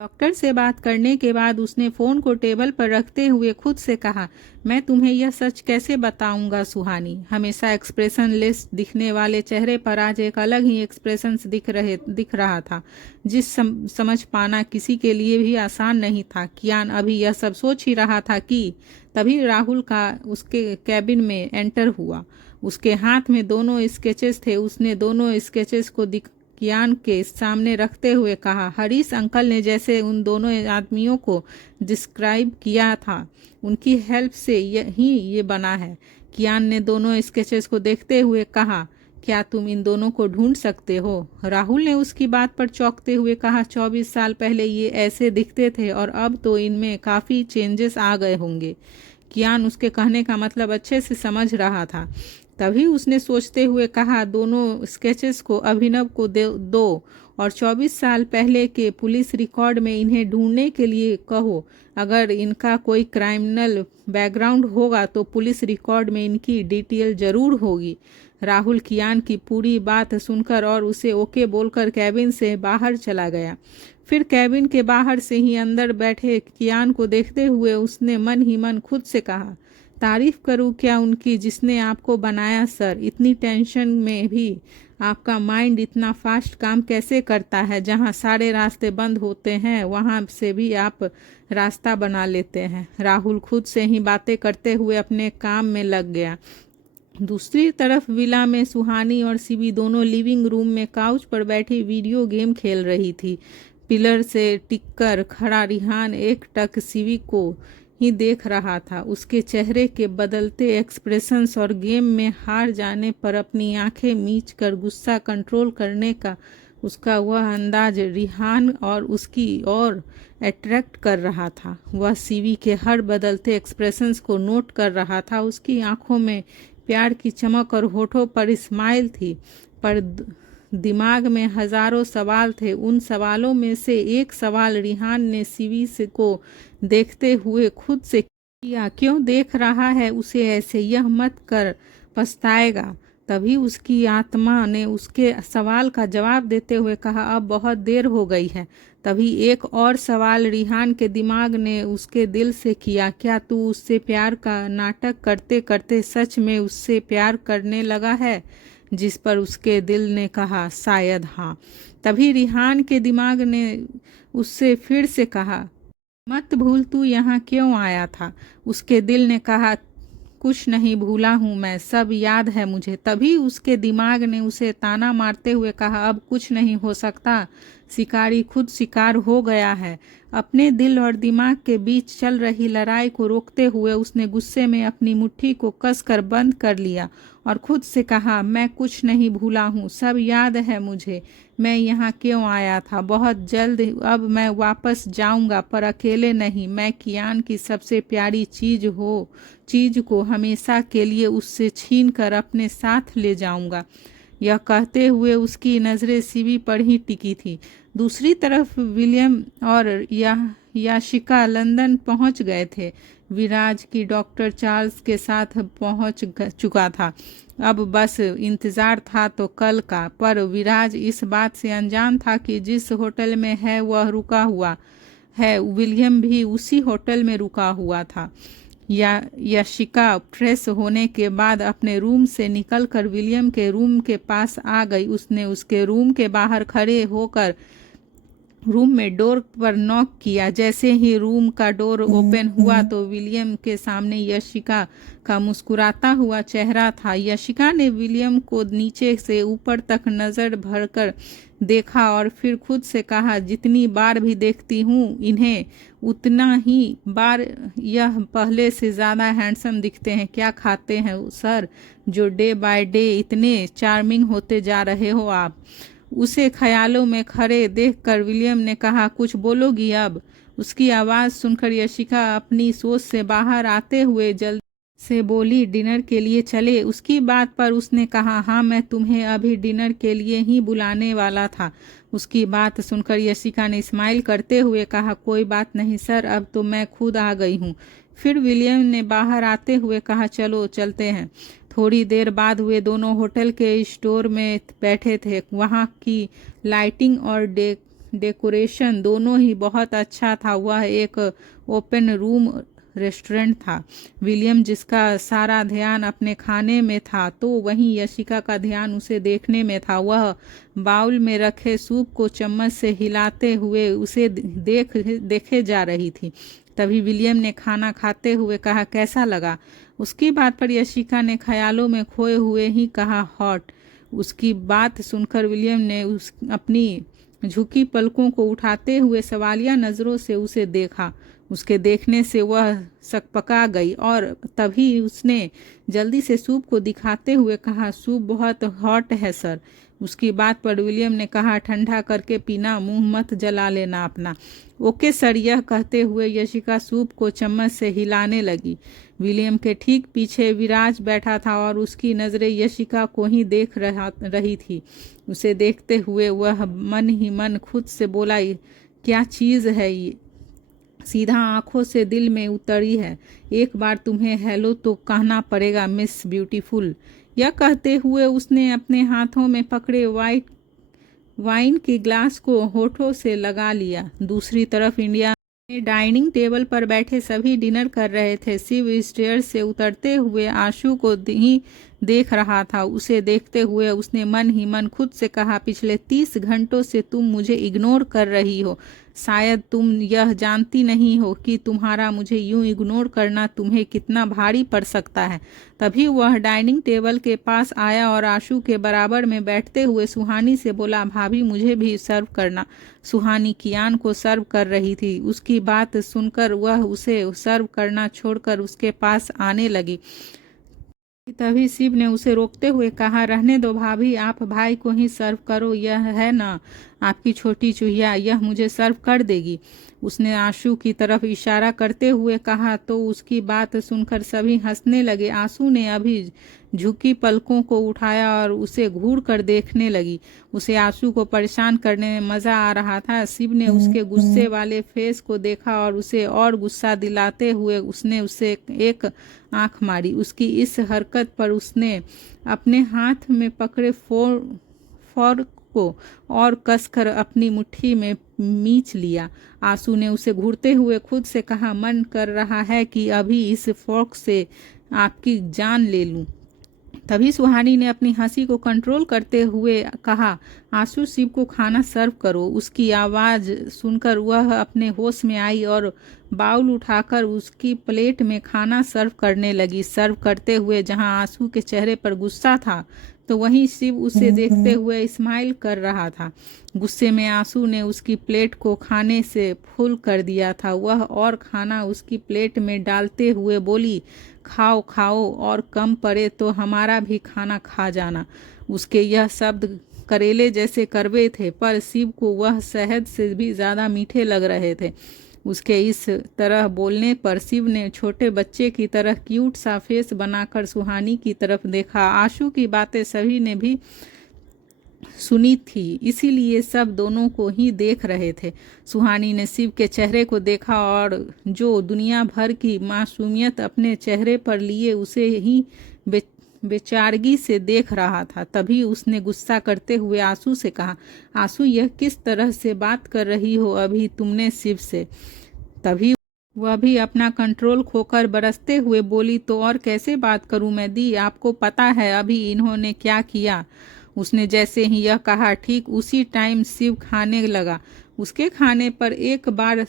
Doctor से बात करने के बाद उसने फ़ोन को टेबल पर रखते हुए खुद से कहा, मैं तुम्हें यह सच कैसे बताऊंगा सुहानी। हमेशा एक्सप्रेशनलेस दिखने वाले चेहरे पर आज एक अलग ही एक्सप्रेशंस दिख रहा था, समझ पाना किसी के लिए भी आसान नहीं था। कियान अभी यह सब सोच ही रहा था कि तभी राहुल का उसके कैबिन में एंटर हुआ। उसके हाथ में दोनों स्केचेस थे। उसने दोनों स्केचेस को कियान के सामने रखते हुए कहा, हरीश अंकल ने जैसे उन दोनों आदमियों को डिस्क्राइब किया था, उनकी हेल्प से यही ये बना है। कियान ने दोनों स्केचेस को देखते हुए कहा, क्या तुम इन दोनों को ढूंढ सकते हो? राहुल ने उसकी बात पर चौंकते हुए कहा, 24 साल पहले ये ऐसे दिखते थे और अब तो इनमें काफ़ी चेंजेस आ गए होंगे। कियान उसके कहने का मतलब अच्छे से समझ रहा था। तभी उसने सोचते हुए कहा, दोनों स्केचेस को अभिनव को दो और 24 साल पहले के पुलिस रिकॉर्ड में इन्हें ढूंढने के लिए कहो। अगर इनका कोई क्राइमिनल बैकग्राउंड होगा तो पुलिस रिकॉर्ड में इनकी डिटेल जरूर होगी। राहुल कियान की पूरी बात सुनकर और उसे ओके बोलकर कैबिन से बाहर चला गया। फिर कैबिन के बाहर से ही अंदर बैठे कियान को देखते हुए उसने मन ही मन खुद से कहा, तारीफ करूं क्या उनकी जिसने आपको बनाया सर। इतनी टेंशन में भी आपका माइंड इतना फास्ट काम कैसे करता है? जहां सारे रास्ते बंद होते हैं वहां से भी आप रास्ता बना लेते हैं। राहुल खुद से ही बातें करते हुए अपने काम में लग गया। दूसरी तरफ विला में सुहानी और शिवी दोनों लिविंग रूम में काउच पर बैठी वीडियो गेम खेल रही थी। पिलर से टिककर खड़ा रिहान एकटक शिवी को ही देख रहा था। उसके चेहरे के बदलते एक्सप्रेशंस और गेम में हार जाने पर अपनी आंखें मीच कर गुस्सा कंट्रोल करने का उसका वह अंदाज रिहान और उसकी ओर अट्रैक्ट कर रहा था। वह शिवी के हर बदलते एक्सप्रेशंस को नोट कर रहा था। उसकी आंखों में प्यार की चमक और होठों पर स्माइल थी, पर दिमाग में हजारों सवाल थे। उन सवालों में से एक सवाल रिहान ने शिवी से को देखते हुए खुद से किया, क्यों देख रहा है उसे ऐसे? यह मत कर, पछताएगा। तभी उसकी आत्मा ने उसके सवाल का जवाब देते हुए कहा, अब बहुत देर हो गई है। तभी एक और सवाल रिहान के दिमाग ने उसके दिल से किया, क्या तू उससे प्यार का नाटक करते करते सच में उससे प्यार करने लगा है? जिस पर उसके दिल ने कहा, शायद हाँ। तभी रिहान के दिमाग ने उससे फिर से कहा, मत भूल तू यहाँ क्यों आया था? उसके दिल ने कहा, कुछ नहीं भूला हूँ मैं, सब याद है मुझे। तभी उसके दिमाग ने उसे ताना मारते हुए कहा, अब कुछ नहीं हो सकता, शिकारी खुद शिकार हो गया है। अपने दिल और दिमाग के बीच चल रही लड़ाई को रोकते हुए उसने गुस्से में अपनी मुट्ठी को कसकर बंद कर लिया और खुद से कहा, मैं कुछ नहीं भूला हूँ, सब याद है मुझे। मैं यहाँ क्यों आया था? बहुत जल्द अब मैं वापस जाऊंगा, पर अकेले नहीं। मैं कियान की सबसे प्यारी चीज को हमेशा के लिए उससे छीन कर अपने साथ ले जाऊंगा। यह कहते हुए उसकी नज़रें शिवी पर ही टिकी थी। दूसरी तरफ विलियम और याशिका लंदन पहुंच गए थे। विराज की डॉक्टर चार्ल्स के साथ पहुंच चुका था। अब बस इंतज़ार था तो कल का। पर विराज इस बात से अनजान था कि जिस होटल में है वह रुका हुआ है, विलियम भी उसी होटल में रुका हुआ था। यशिका फ्रेश होने के बाद अपने रूम से निकलकर विलियम के रूम के पास आ गई। उसने उसके रूम के बाहर खड़े होकर रूम में डोर पर नॉक किया। जैसे ही रूम का डोर ओपन हुआ तो विलियम के सामने यशिका का मुस्कुराता हुआ चेहरा था। यशिका ने विलियम को नीचे से ऊपर तक नज़र भरकर देखा और फिर खुद से कहा, जितनी बार भी देखती हूँ इन्हें उतना ही बार यह पहले से ज़्यादा हैंडसम दिखते हैं। क्या खाते हैं सर जो डे बाय डे इतने चार्मिंग होते जा रहे हो आप? उसे ख्यालों में खड़े देखकर विलियम ने कहा, कुछ बोलोगी अब? उसकी आवाज़ सुनकर यशिका अपनी सोच से बाहर आते हुए जल्दी से बोली, डिनर के लिए चले? उसकी बात पर उसने कहा, हाँ मैं तुम्हें अभी डिनर के लिए ही बुलाने वाला था। उसकी बात सुनकर यशिका ने स्माइल करते हुए कहा, कोई बात नहीं सर, अब तो मैं खुद आ गई हूँ। फिर विलियम ने बाहर आते हुए कहा, चलो चलते हैं। थोड़ी देर बाद वे दोनों होटल के स्टोर में बैठे थे। वहाँ की लाइटिंग और डेकोरेशन दोनों ही बहुत अच्छा था। वह एक ओपन रूम रेस्टोरेंट था। विलियम जिसका सारा ध्यान अपने खाने में था तो वहीं यशिका का ध्यान उसे देखने में था। वह बाउल में रखे सूप को चम्मच से हिलाते हुए उसे देखे जा रही थी। तभी विलियम ने खाना खाते हुए कहा, कैसा लगा? उसकी बात पर यशिका ने ख्यालों में खोए हुए ही कहा, हॉट। उसकी बात सुनकर विलियम ने अपनी झुकी पलकों को उठाते हुए सवालिया नज़रों से उसे देखा। उसके देखने से वह सकपका गई और तभी उसने जल्दी से सूप को दिखाते हुए कहा, सूप बहुत हॉट है सर। उसकी बात पर विलियम ने कहा, ठंडा करके पीना, मुंह मत जला लेना अपना। Okay sir. यह कहते हुए यशिका सूप को चम्मच से हिलाने लगी। विलियम के ठीक पीछे विराज बैठा था और उसकी नज़रें यशिका को ही देख रही थी। उसे देखते हुए वह मन ही मन खुद से बोला, क्या चीज़ है ये, सीधा आंखों से दिल में उतरी है। एक बार तुम्हें हेलो तो कहना पड़ेगा मिस ब्यूटीफुल। यह कहते हुए उसने अपने हाथों में पकड़े वाइन के ग्लास को होठों से लगा लिया। दूसरी तरफ इंडिया में डाइनिंग टेबल पर बैठे सभी डिनर कर रहे थे। शिव स्टेयर से उतरते हुए आशु को ही देख रहा था। उसे देखते हुए उसने मन ही मन खुद से कहा, पिछले 30 घंटों से तुम मुझे इग्नोर कर रही हो। शायद तुम यह जानती नहीं हो कि तुम्हारा मुझे यूं इग्नोर करना तुम्हें कितना भारी पड़ सकता है। तभी वह डाइनिंग टेबल के पास आया और आशु के बराबर में बैठते हुए सुहानी से बोला, भाभी मुझे भी सर्व करना। सुहानी कियान को सर्व कर रही थी। उसकी बात सुनकर वह उसे सर्व करना छोड़कर उसके पास आने लगी। तभी शिव ने उसे रोकते हुए कहा, रहने दो भाभी, आप भाई को ही सर्व करो। यह है ना आपकी छोटी चूहिया, यह मुझे सर्व कर देगी। उसने आशु की तरफ इशारा करते हुए कहा तो उसकी बात सुनकर सभी हंसने लगे। आशु ने अभी झुकी पलकों को उठाया और उसे घूर कर देखने लगी। उसे आशु को परेशान करने में मज़ा आ रहा था। शिव ने उसके गुस्से वाले फेस को देखा और उसे और गुस्सा दिलाते हुए उसने उसे एक आंख मारी। उसकी इस हरकत पर उसने अपने हाथ में पकड़े फोर्क को और कसकर अपनी मुट्ठी में मींच लिया। आशु ने उसे घूरते हुए खुद से कहा, मन कर रहा है कि अभी इस फोर्क से आपकी जान ले लूं। तभी सुहानी ने अपनी हंसी को कंट्रोल करते हुए कहा, आशु शिव को खाना सर्व करो। उसकी आवाज़ सुनकर वह अपने होश में आई और बाउल उठाकर उसकी प्लेट में खाना सर्व करने लगी। सर्व करते हुए जहां आशु के चेहरे पर गुस्सा था तो वहीं शिव उसे देखते हुए स्माइल कर रहा था। गुस्से में आशु ने उसकी प्लेट को खाने से फुल कर दिया था। वह और खाना उसकी प्लेट में डालते हुए बोली, खाओ खाओ और कम पड़े तो हमारा भी खाना खा जाना। उसके यह शब्द करेले जैसे कड़वे थे पर शिव को वह शहद से भी ज़्यादा मीठे लग रहे थे। उसके इस तरह बोलने पर शिव ने छोटे बच्चे की तरह क्यूट सा फेस बनाकर सुहानी की तरफ देखा। आशु की बातें सभी ने भी सुनी थी, इसीलिए सब दोनों को ही देख रहे थे। सुहानी ने शिव के चेहरे को देखा और जो दुनिया भर की मासूमियत अपने चेहरे पर लिए उसे ही बेचारगी से देख रहा था। तभी उसने गुस्सा करते हुए आशु से कहा, आशु यह किस तरह से बात कर रही हो अभी तुमने शिव से? तभी वह भी अपना कंट्रोल खोकर बरसते हुए बोली, तो और कैसे बात करूं मैं दी, आपको पता है अभी इन्होंने क्या किया। उसने जैसे ही यह कहा ठीक उसी टाइम शिव खाने लगा। उसके खाने पर एक बार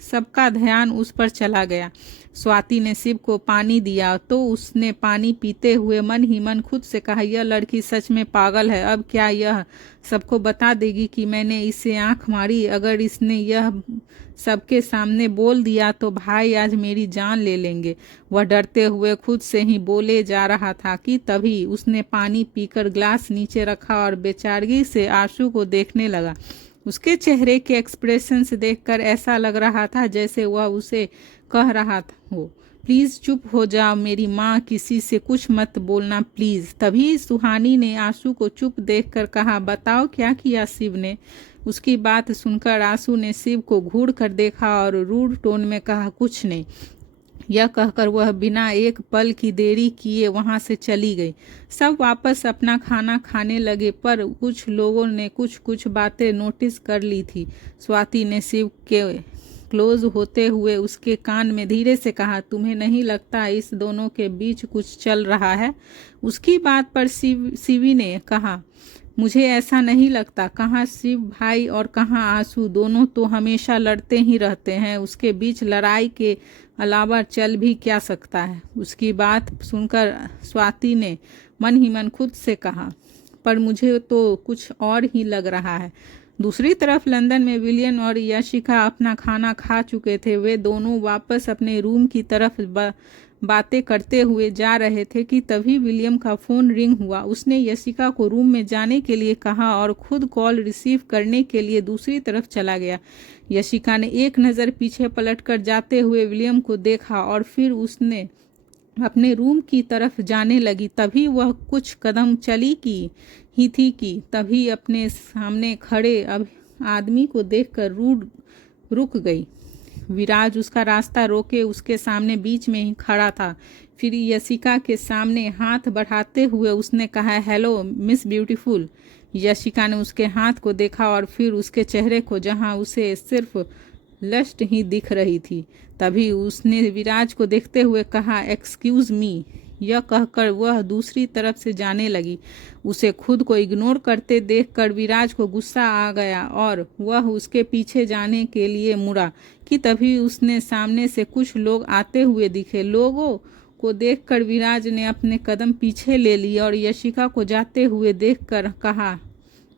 सबका ध्यान उस पर चला गया। स्वाति ने शिव को पानी दिया तो उसने पानी पीते हुए मन ही मन खुद से कहा, यह लड़की सच में पागल है। अब क्या यह सबको बता देगी कि मैंने इसे आंख मारी? अगर इसने यह सबके सामने बोल दिया तो भाई आज मेरी जान ले लेंगे। वह डरते हुए खुद से ही बोले जा रहा था कि तभी उसने पानी पीकर ग्लास नीचे रखा और बेचारगी से आशु को देखने लगा। उसके चेहरे के एक्सप्रेशंस देखकर ऐसा लग रहा था जैसे वह उसे कह रहा हो, प्लीज़ चुप हो जाओ मेरी माँ, किसी से कुछ मत बोलना प्लीज़। तभी सुहानी ने आशु को चुप देखकर कहा, बताओ क्या किया शिव ने? उसकी बात सुनकर आशु ने शिव को घूर कर देखा और रूड टोन में कहा, कुछ नहीं। यह कहकर वह बिना एक पल की देरी किए वहां से चली गई। सब वापस अपना खाना खाने लगे, पर कुछ लोगों ने कुछ कुछ बातें नोटिस कर ली थी। स्वाति ने शिव के क्लोज होते हुए उसके कान में धीरे से कहा, तुम्हें नहीं लगता इस दोनों के बीच कुछ चल रहा है? उसकी बात पर शिवी ने कहा, मुझे ऐसा नहीं लगता। कहाँ शिव भाई और कहाँ आंसू, दोनों तो हमेशा लड़ते ही रहते हैं। उसके बीच लड़ाई के अलावा चल भी क्या सकता है? उसकी बात सुनकर स्वाति ने मन ही मन खुद से कहा, पर मुझे तो कुछ और ही लग रहा है। दूसरी तरफ लंदन में विलियम और यशिका अपना खाना खा चुके थे। वे दोनों वापस अपने रूम की तरफ बातें करते हुए जा रहे थे कि तभी विलियम का फ़ोन रिंग हुआ। उसने यशिका को रूम में जाने के लिए कहा और खुद कॉल रिसीव करने के लिए दूसरी तरफ चला गया। यशिका ने एक नज़र पीछे पलटकर जाते हुए विलियम को देखा और फिर उसने अपने रूम की तरफ जाने लगी। तभी वह कुछ कदम चली की ही थी कि तभी अपने सामने खड़े आदमी को देखकर रुक गई। विराज उसका रास्ता रोके उसके सामने बीच में ही खड़ा था। फिर यशिका के सामने हाथ बढ़ाते हुए उसने कहा, हेलो मिस ब्यूटीफुल। यशिका ने उसके हाथ को देखा और फिर उसके चेहरे को, जहां उसे सिर्फ लस्ट ही दिख रही थी। तभी उसने विराज को देखते हुए कहा, एक्सक्यूज मी। यह कहकर वह दूसरी तरफ से जाने लगी। उसे खुद को इग्नोर करते देखकर विराज को गुस्सा आ गया और वह उसके पीछे जाने के लिए मुड़ा कि तभी उसने सामने से कुछ लोग आते हुए दिखे। लोगों को देखकर विराज ने अपने कदम पीछे ले लिए और यशिका को जाते हुए देखकर कहा,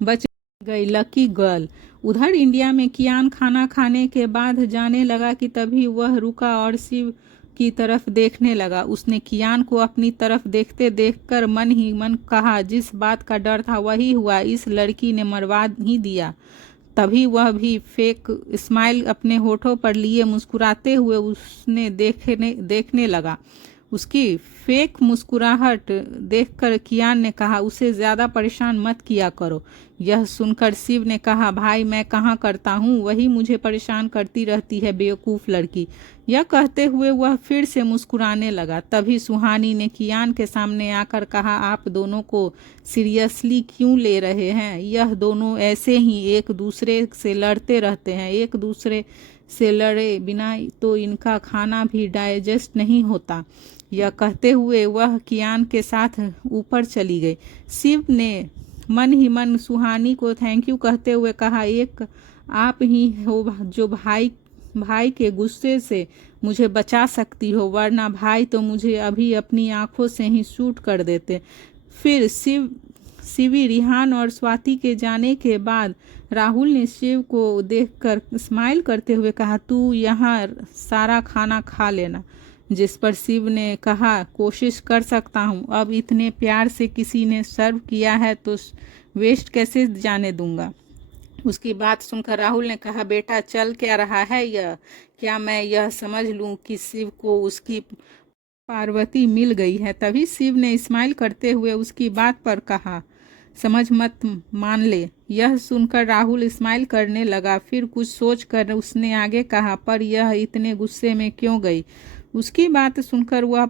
बच गई लकी गर्ल। उधर इंडिया में कियान खाना खाने के बाद जाने लगा कि तभी वह रुका और शिव की तरफ देखने लगा। उसने कियान को अपनी तरफ देखते देखकर मन ही मन कहा, जिस बात का डर था वही हुआ, इस लड़की ने मरवा ही दिया। तभी वह भी फेक स्माइल अपने होठों पर लिए मुस्कुराते हुए उसने देखने लगा। उसकी फेक मुस्कुराहट देखकर कियान ने कहा, उसे ज़्यादा परेशान मत किया करो। यह सुनकर शिव ने कहा, भाई मैं कहाँ करता हूँ, वही मुझे परेशान करती रहती है बेवकूफ़ लड़की। यह कहते हुए वह फिर से मुस्कुराने लगा। तभी सुहानी ने कियान के सामने आकर कहा, आप दोनों को सीरियसली क्यों ले रहे हैं? यह दोनों ऐसे ही एक दूसरे से लड़ते रहते हैं। एक दूसरे से लड़े बिना तो इनका खाना भी डाइजेस्ट नहीं होता। यह कहते हुए वह कियान के साथ ऊपर चली गई। शिव ने मन ही मन सुहानी को थैंक यू कहते हुए कहा, एक आप ही हो जो भाई के गुस्से से मुझे बचा सकती हो, वरना भाई तो मुझे अभी अपनी आंखों से ही शूट कर देते। फिर शिवी, रिहान और स्वाति के जाने के बाद राहुल ने शिव को देखकर स्माइल करते हुए कहा, तू यहाँ सारा खाना खा लेना। जिस पर शिव ने कहा, कोशिश कर सकता हूँ, अब इतने प्यार से किसी ने सर्व किया है तो वेस्ट कैसे जाने दूंगा। उसकी बात सुनकर राहुल ने कहा, बेटा चल क्या रहा है यह? क्या मैं यह समझ लूं कि शिव को उसकी पार्वती मिल गई है? तभी शिव ने स्माइल करते हुए उसकी बात पर कहा, समझ मत मान ले। यह सुनकर राहुल स्माइल करने लगा। फिर कुछ सोचकर उसने आगे कहा, पर यह इतने गुस्से में क्यों गई? उसकी बात सुनकर वह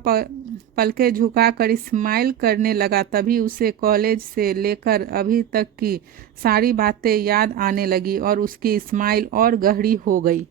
पलके झुकाकर स्माइल करने लगा। तभी उसे कॉलेज से लेकर अभी तक की सारी बातें याद आने लगी और उसकी स्माइल और गहरी हो गई।